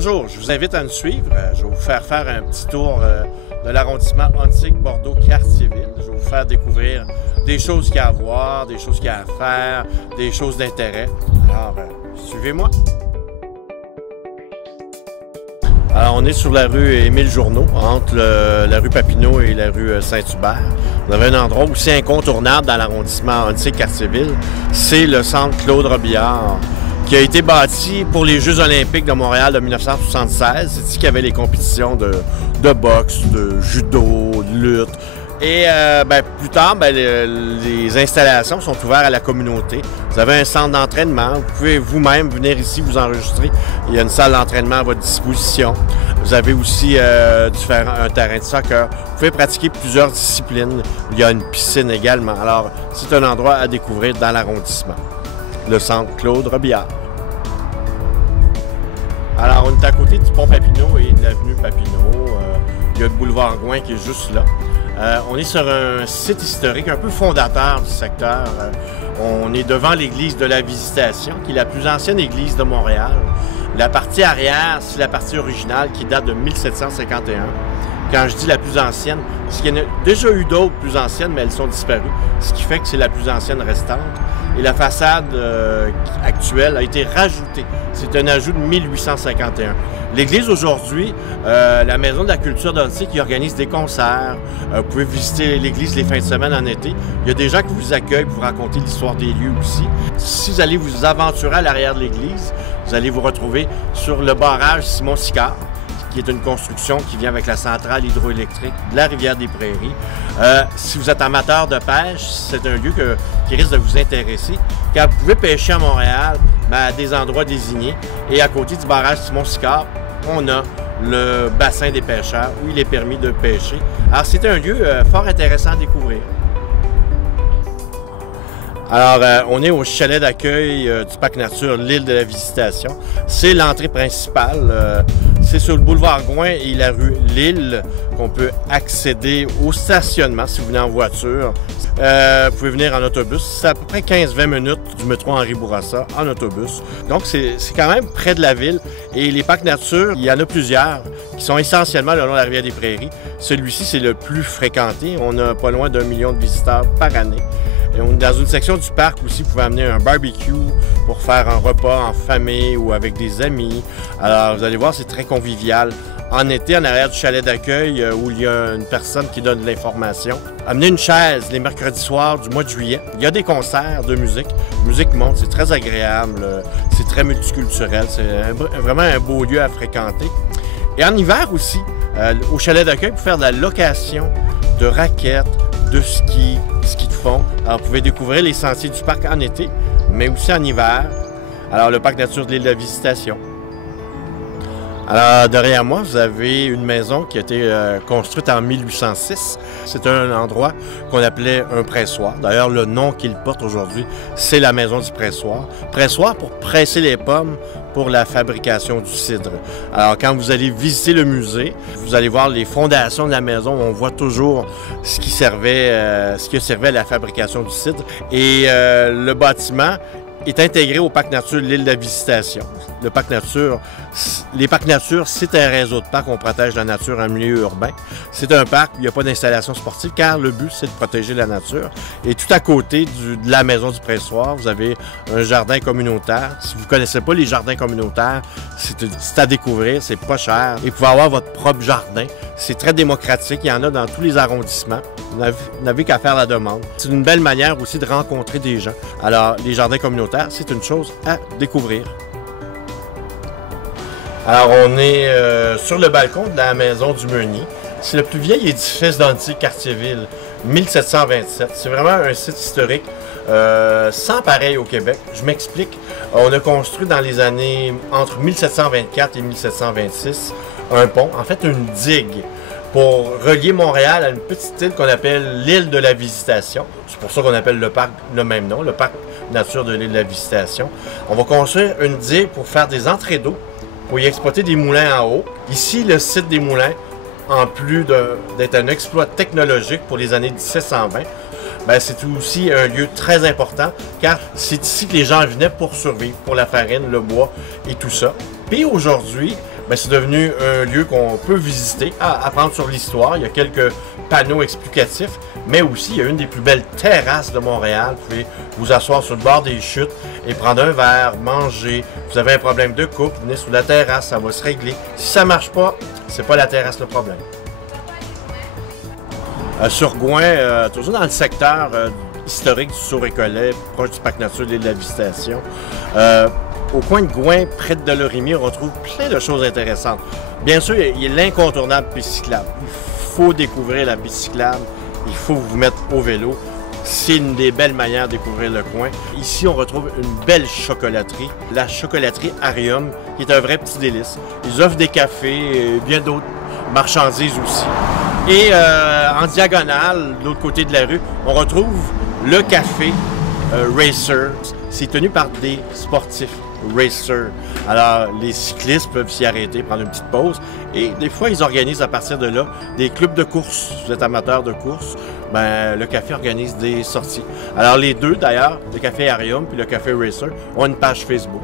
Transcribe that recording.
Bonjour, je vous invite à nous suivre. Je vais vous faire un petit tour de l'arrondissement Antique-Bordeaux-Cartierville. Je vais vous faire découvrir des choses qu'il y a à voir, des choses qu'il y a à faire, des choses d'intérêt. Alors, suivez-moi. Alors, on est sur la rue Émile Journeau, entre la rue Papineau et la rue Saint-Hubert. Vous avez un endroit aussi incontournable dans l'arrondissement Antique-Cartierville, c'est le centre Claude Robillard, qui a été bâti pour les Jeux olympiques de Montréal de 1976. C'est ici qu'il y avait les compétitions de boxe, de judo, de lutte. Et plus tard, les installations sont ouvertes à la communauté. Vous avez un centre d'entraînement. Vous pouvez vous-même venir ici vous enregistrer. Il y a une salle d'entraînement à votre disposition. Vous avez aussi un terrain de soccer. Vous pouvez pratiquer plusieurs disciplines. Il y a une piscine également. Alors, c'est un endroit à découvrir dans l'arrondissement. Le centre Claude Robillard. Alors, on est à côté du pont Papineau et de l'avenue Papineau. Il y a le boulevard Gouin qui est juste là. On est sur un site historique un peu fondateur du secteur. On est devant l'église de la Visitation, qui est la plus ancienne église de Montréal. La partie arrière, c'est la partie originale qui date de 1751. Quand je dis la plus ancienne, c'est qu'il y en a déjà eu d'autres plus anciennes, mais elles sont disparues, ce qui fait que c'est la plus ancienne restante. Et la façade actuelle a été rajoutée. C'est un ajout de 1851. L'église aujourd'hui, la Maison de la culture d'Antique, qui organise des concerts. Vous pouvez visiter l'église les fins de semaine en été. Il y a des gens qui vous accueillent pour raconter l'histoire des lieux aussi. Si vous allez vous aventurer à l'arrière de l'église, vous allez vous retrouver sur le barrage Simon-Sicard, qui est une construction qui vient avec la centrale hydroélectrique de la Rivière-des-Prairies. Si vous êtes amateur de pêche, c'est un lieu qui risque de vous intéresser, car vous pouvez pêcher à Montréal, à des endroits désignés. Et à côté du barrage Simon-Sicard, on a le bassin des pêcheurs où il est permis de pêcher. Alors, c'est un lieu fort intéressant à découvrir. Alors, on est au chalet d'accueil du Parc Nature l'Île de la Visitation. C'est l'entrée principale. C'est sur le boulevard Gouin et la rue L'Île qu'on peut accéder au stationnement si vous venez en voiture. Vous pouvez venir en autobus. C'est à peu près 15-20 minutes du métro Henri Bourassa en autobus. Donc, c'est quand même près de la ville. Et les parcs nature, il y en a plusieurs qui sont essentiellement le long de la Rivière-des-Prairies. Celui-ci, c'est le plus fréquenté. On a pas loin d'1 million de visiteurs par année. Et on est dans une section du parc aussi, vous pouvez amener un barbecue pour faire un repas en famille ou avec des amis. Alors, vous allez voir, c'est très convivial. En été, en arrière du chalet d'accueil, où il y a une personne qui donne de l'information. Amenez une chaise les mercredis soirs du mois de juillet. Il y a des concerts de musique. La musique monte, c'est très agréable, c'est très multiculturel. C'est vraiment un beau lieu à fréquenter. Et en hiver aussi, au chalet d'accueil, pour faire de la location de raquettes, de ski de fond. Alors, vous pouvez découvrir les sentiers du parc en été, mais aussi en hiver. Alors, le parc nature de l'île de la Visitation. Alors, derrière moi, vous avez une maison qui a été construite en 1806. C'est un endroit qu'on appelait un pressoir. D'ailleurs, le nom qu'il porte aujourd'hui, c'est la maison du pressoir. Pressoir pour presser les pommes pour la fabrication du cidre. Alors, quand vous allez visiter le musée, vous allez voir les fondations de la maison. On voit toujours ce qui servait à la fabrication du cidre. Et le bâtiment est intégré au parc nature de l'île de la Visitation. Les parcs nature, c'est un réseau de parcs où on protège la nature en milieu urbain. C'est un parc où il n'y a pas d'installation sportive, car le but, c'est de protéger la nature. Et tout à côté de la maison du pressoir, vous avez un jardin communautaire. Si vous ne connaissez pas les jardins communautaires, c'est à découvrir, c'est pas cher. Et vous pouvez avoir votre propre jardin. C'est très démocratique, il y en a dans tous les arrondissements. Vous n'avez qu'à faire la demande. C'est une belle manière aussi de rencontrer des gens. Alors, les jardins communautaires, c'est une chose à découvrir. Alors, on est sur le balcon de la maison du Meunier. C'est le plus vieil édifice d'Antique-Cartierville, 1727. C'est vraiment un site historique sans pareil au Québec. Je m'explique. On a construit dans les années entre 1724 et 1726 un pont, en fait une digue, pour relier Montréal à une petite île qu'on appelle l'île de la Visitation. C'est pour ça qu'on appelle le parc le même nom, le parc nature de l'île de la Visitation. On va construire une digue pour faire des entrées d'eau, pour y exploiter des moulins en haut. Ici, le site des moulins, en plus d'être un exploit technologique pour les années 1720, c'est aussi un lieu très important, car c'est ici que les gens venaient pour survivre, pour la farine, le bois et tout ça. Puis aujourd'hui, ben, c'est devenu un lieu qu'on peut visiter, apprendre sur l'histoire. Il y a quelques panneaux explicatifs, mais aussi il y a une des plus belles terrasses de Montréal. Vous pouvez vous asseoir sur le bord des chutes et prendre un verre, manger. Vous avez un problème de couple, venez sur la terrasse, ça va se régler. Si ça ne marche pas, c'est pas la terrasse le problème. Sur Gouin, toujours dans le secteur historique du Saut-Récollet, proche du parc nature de l'île de la Visitation. Au coin de Gouin, près de Delorimier, on retrouve plein de choses intéressantes. Bien sûr, il y a l'incontournable piste cyclable. Il faut découvrir la piste cyclable, il faut vous mettre au vélo. C'est une des belles manières de découvrir le coin. Ici, on retrouve une belle chocolaterie, la chocolaterie Arium, qui est un vrai petit délice. Ils offrent des cafés et bien d'autres marchandises aussi. Et en diagonale, de l'autre côté de la rue, on retrouve le café Racer. C'est tenu par des sportifs racers. Alors, les cyclistes peuvent s'y arrêter, prendre une petite pause. Et des fois, ils organisent à partir de là des clubs de course. Si vous êtes amateur de course, ben, le café organise des sorties. Alors, les deux, d'ailleurs, le café Arium puis le café Racer, ont une page Facebook.